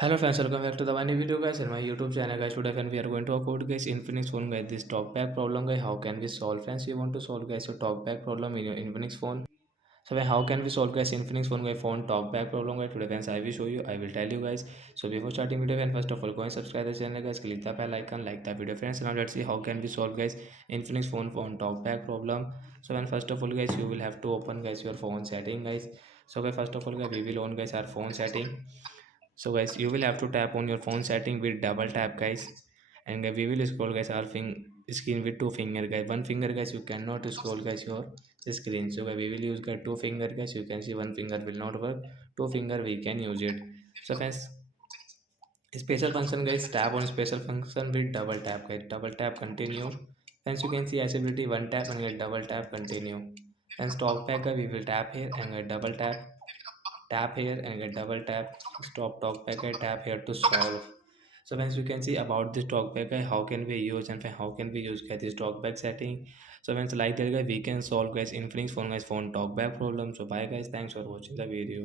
Hello friends, welcome back to the new video guys in my YouTube channel guys. Today friend we are going to talk about guys Infinix phone guys. This talkback problem guys, how can we solve? Friends, you want to solve guys your talkback problem in your Infinix phone. So how can we solve guys Infinix phone guys phone talkback problem guys? Today friends I will show you, I will tell you guys. So before starting video friends, first of all go and subscribe the channel guys, click the bell icon, like the video friends. Now let's see how can we solve guys Infinix phone talkback problem. So when first of all guys you will have to open guys your phone setting guys. So guys first of all guys we will on guys our phone setting. So guys you will have to tap on your phone setting with double tap guys, and we will scroll guys our screen with two finger guys. One finger guys you cannot scroll guys your screen, so guys, we will use guys two finger guys. You can see one finger will not work, two finger we can use it. So friends, special function guys, tap on special function with double tap guys, double tap continue. Hence you can see accessibility one tap and get double tap continue. And stop back we will tap here and get double tap, tap here and get double tap, stop talkback I tap here to solve. So friends you can see about this talkback guy, how can we use and how can we use guys this talkback setting. So friends like that guys we can solve guys Infinix phone guys phone talkback problem. So bye guys, thanks for watching the video.